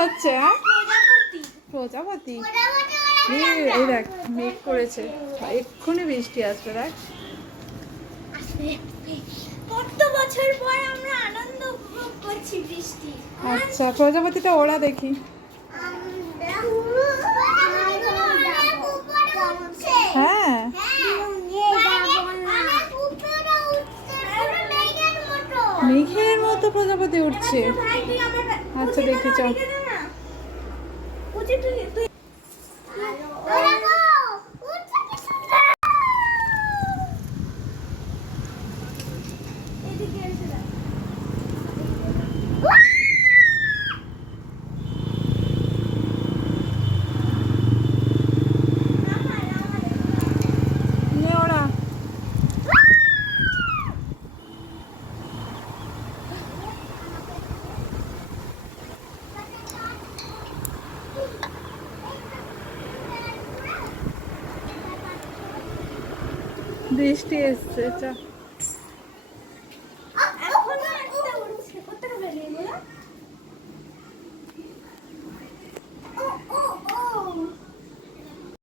হচ্ছে? হ্যাঁ, প্রজাপতি। এই দেখ মেঘ করেছে, এক্ষুনি বৃষ্টি আসবে দেখ। কত বছর পর আমরা আনন্দ উপভোগ করছি বৃষ্টি। আচ্ছা, প্রজাপতিটা ওরা দেখি। হ্যাঁ, মেঘের মতো প্রজাপতি উঠছে। আচ্ছা দেখি চল। নে ওরা। বৃষ্টি এসছে, চল।